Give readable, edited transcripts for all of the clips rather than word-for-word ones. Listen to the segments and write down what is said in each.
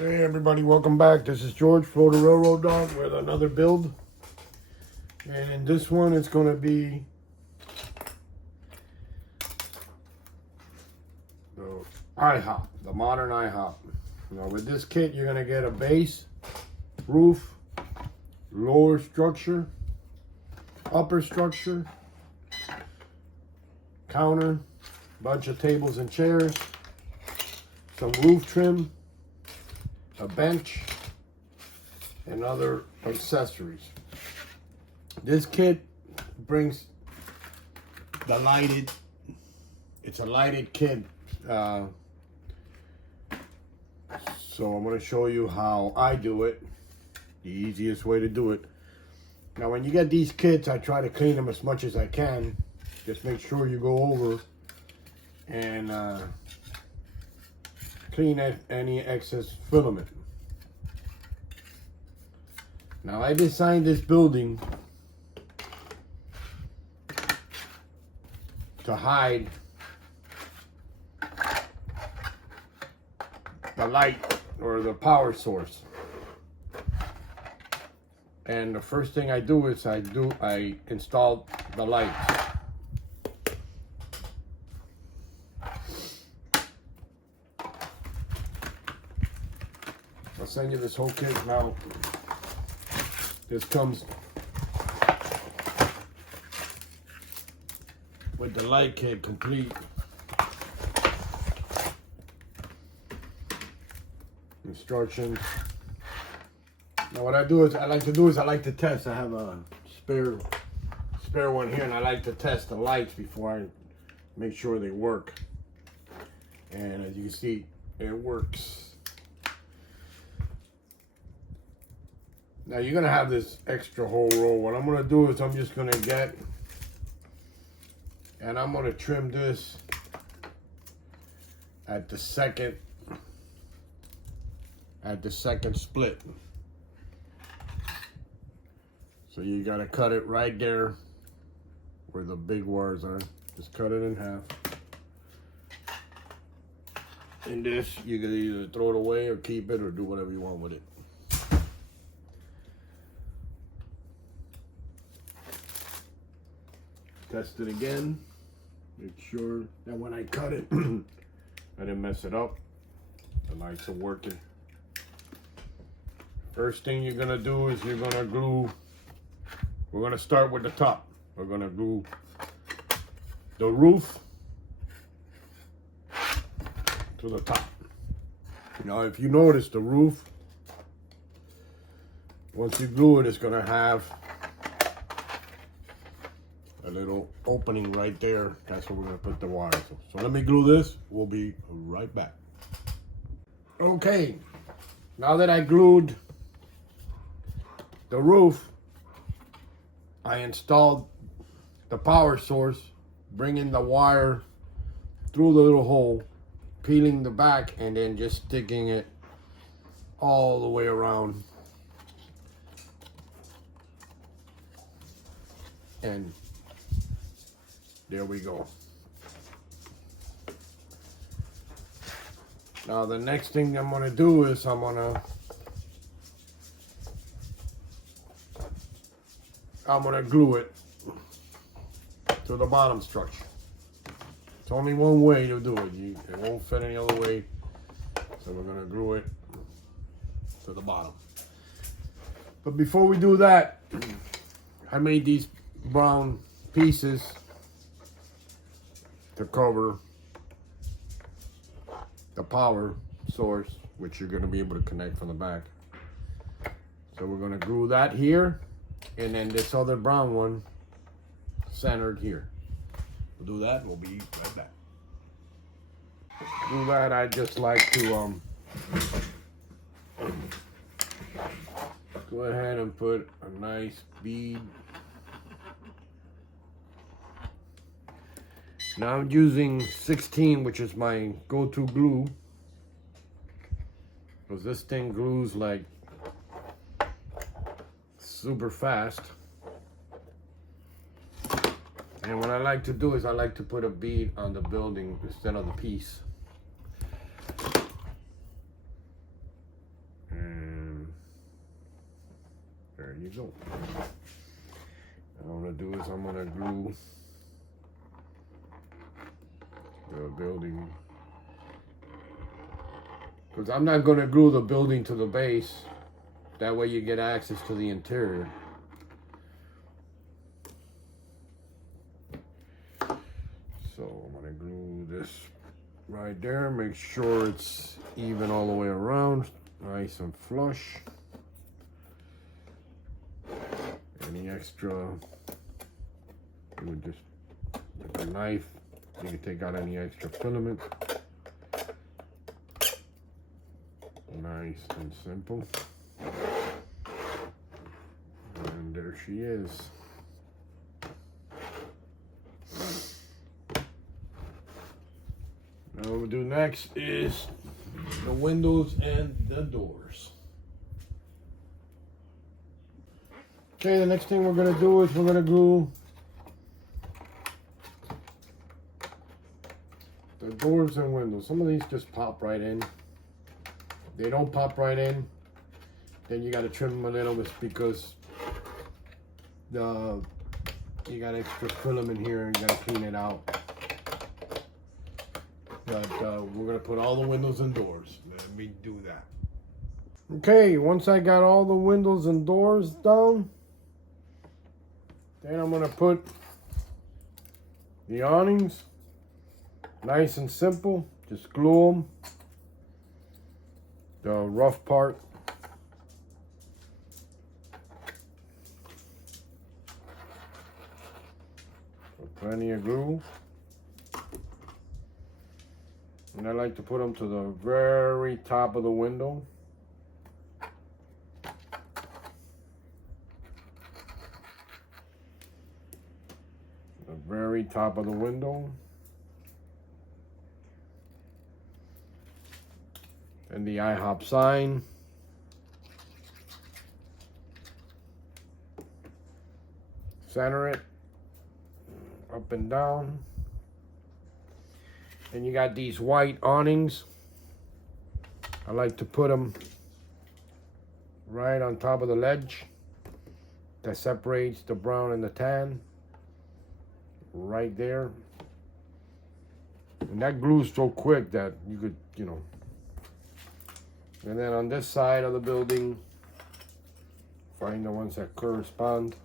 Hey everybody, welcome back. This is George, Florida Railroad Dog, with another build. And in this one, it's going to be the Ihop, the modern Ihop. Now with this kit, you're going to get a base, roof, lower structure, upper structure, counter, bunch of tables and chairs, some roof trim, a bench, and other accessories. This kit brings the lighted, it's a lighted kit. So I'm going to show you how I do it, the easiest way to do it. Now when you get these kits, I try to clean them as much as I can. Just make sure you go over and clean any excess filament. Now I designed this building to hide the light or the power source. And the first thing I do is I install the lights. I'll send you this whole kit now. This comes with the light kit complete. Instructions. Now what I like to test. I have a spare one here, and I like to test the lights before I make sure they work. And as you can see, it works. Now you're gonna have this extra whole roll. What I'm gonna do is I'm just gonna get, and I'm gonna trim this at the second split. So you gotta cut it right there where the big wires are. Just cut it in half. And this, you can either throw it away or keep it or do whatever you want with it. Test it again. Make sure that when I cut it, I didn't mess it up. The lights are working. First thing you're gonna do is you're gonna glue. We're gonna start with the top. We're gonna glue the roof to the top. Now, if you notice, the roof, once you glue it, it's gonna have a little opening right there. That's where we're gonna put the wires. So let me glue this. We'll be right back. Okay, now that I glued the roof, I installed the power source, bringing the wire through the little hole, peeling the back, and then just sticking it all the way around. And there we go. Now the next thing I'm gonna do is I'm gonna glue it to the bottom structure. It's only one way to do it. It won't fit any other way. So we're gonna glue it to the bottom. But before we do that, I made these brown pieces to cover the power source, which you're going to be able to connect from the back. So we're going to glue that here, and then this other brown one centered here. We'll do that and we'll be right back. To do that, I just like to go ahead and put a nice bead. Now I'm using 16, which is my go-to glue, because this thing glues like super fast. And what I like to do is I like to put a bead on the building instead of the piece. you go. What I'm gonna do is I'm gonna glue the building, because I'm not gonna glue the building to the base. That way you get access to the interior. So I'm gonna glue this right there, make sure it's even all the way around, nice and flush. Any extra, you would just with a knife, you can take out any extra filament. Nice and simple. And there she is. Now what we'll do next is the windows and the doors. Okay, the next thing we're gonna do is we're gonna glue the doors and windows. Some of these just pop right in. They don't pop right in, then you gotta trim them a little bit because you got extra filament here and you gotta clean it out. But we're gonna put all the windows and doors. Let me do that. Okay, once I got all the windows and doors down, then I'm gonna put the awnings. Nice and simple, just glue them. The rough part. Plenty of glue. And I like to put them to the very top of the window. The very top of the window. And the Ihop sign. Center it up and down. And you got these white awnings. I like to put them right on top of the ledge that separates the brown and the tan. Right there. And that glues so quick that you could, you know. And then on this side of the building, find the ones that correspond.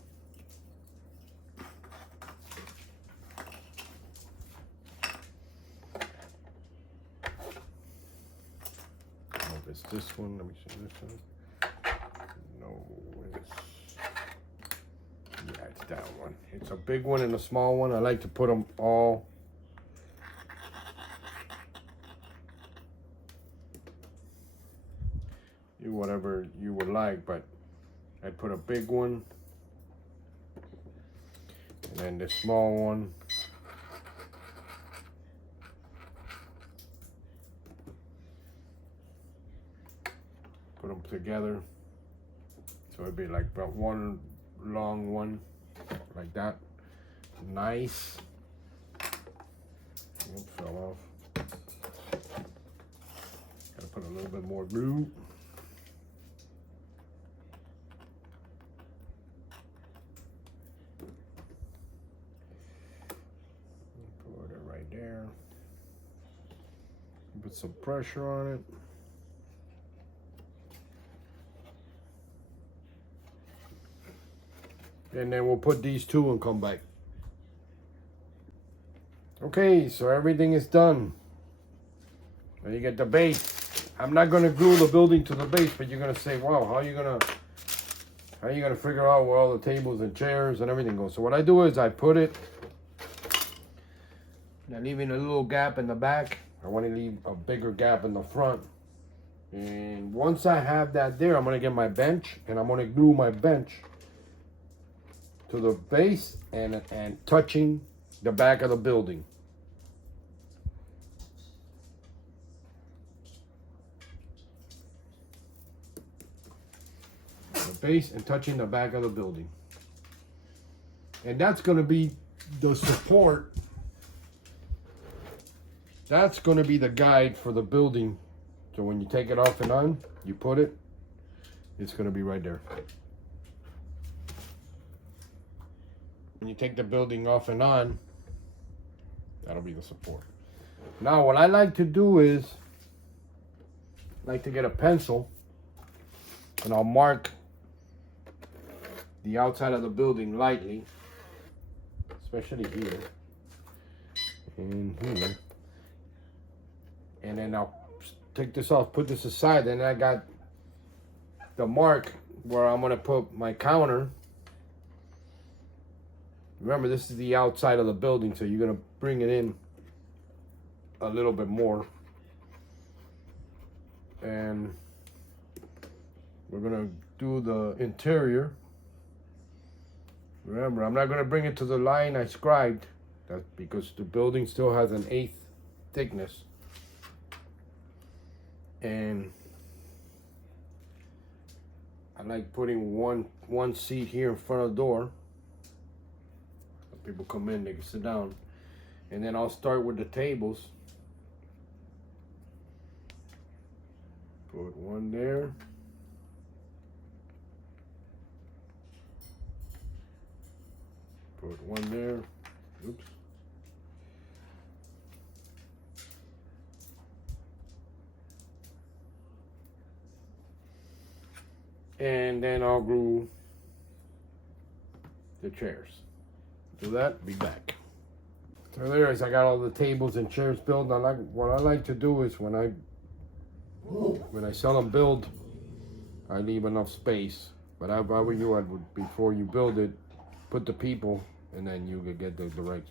Oh, it's this one. Let me see this one. No, it's, yeah, it's that one. It's a big one and a small one. I like to put them all whatever you would like, but I'd put a big one and then this small one. Put them together, so it'd be like about one long one, like that. Nice. It fell off. Gotta put a little bit more glue. There. Put some pressure on it. And then we'll put these two and come back. Okay, so everything is done. Now you get the base. I'm not gonna glue the building to the base, but you're gonna say, wow, how are you gonna figure out where all the tables and chairs and everything goes? So what I do is I put it, now leaving a little gap in the back. I want to leave a bigger gap in the front. And once I have that there, I'm going to get my bench and I'm going to glue my bench to the base and touching the back of the building. The base and touching the back of the building. And that's going to be the support. That's going to be the guide for the building. So when you take it off and on, you put it, it's going to be right there. when you take the building off and on, that'll be the support. Now what I like to do is, I like to get a pencil and I'll mark the outside of the building lightly, especially here and here. And then I'll take this off, put this aside, and I got the mark where I'm gonna put my counter. Remember, this is the outside of the building, so you're gonna bring it in a little bit more. And we're gonna do the interior. Remember, I'm not gonna bring it to the line I scribed. That's because the building still has an 1/8 thickness. And I like putting one seat here in front of the door. When people come in, they can sit down. And then I'll start with the tables. Put one there. Put one there. Oops. And then I'll glue the chairs. Do that, be back. So there is, I got all the tables and chairs built. What I like to do is when I sell them build, I leave enough space. But if I were you, I would, before you build it, put the people, and then you could get the right.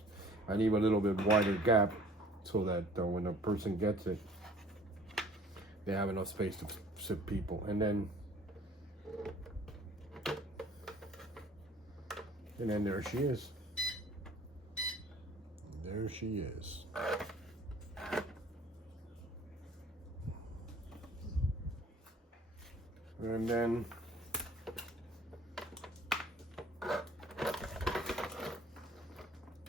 I leave a little bit wider gap so that when a person gets it, they have enough space to sit people. And then there she is. There she is. And then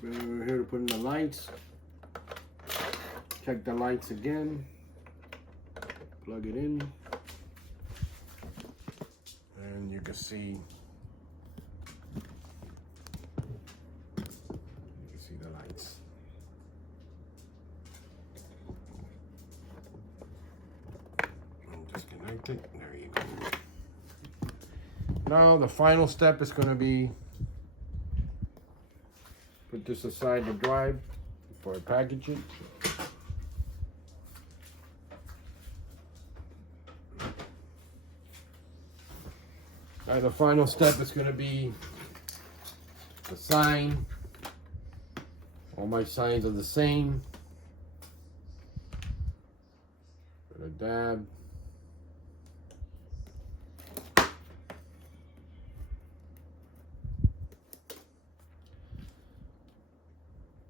we're here to put in the lights. Check the lights again. Plug it in. And you can see the lights. And disconnect it. There you go. Now the final step is going to be put this aside to dry before I package it. Now the final step is going to be the sign. All my signs are the same. Put a dab.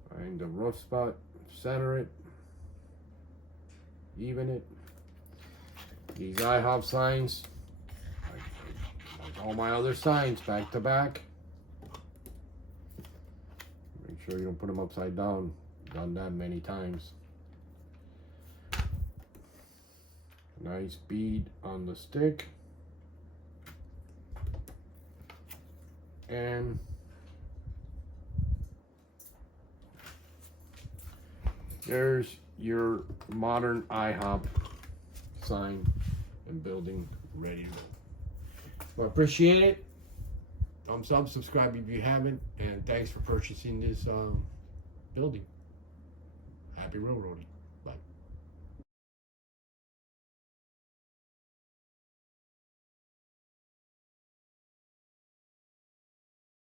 Find the rough spot, center it, even it. These Ihop signs, like all my other signs, back to back. Make sure you don't put them upside down. Done that many times. Nice bead on the stick. And there's your modern Ihop sign and building ready to go. Well, appreciate it. Thumbs up, subscribe if you haven't, and thanks for purchasing this building. Happy railroading. Bye.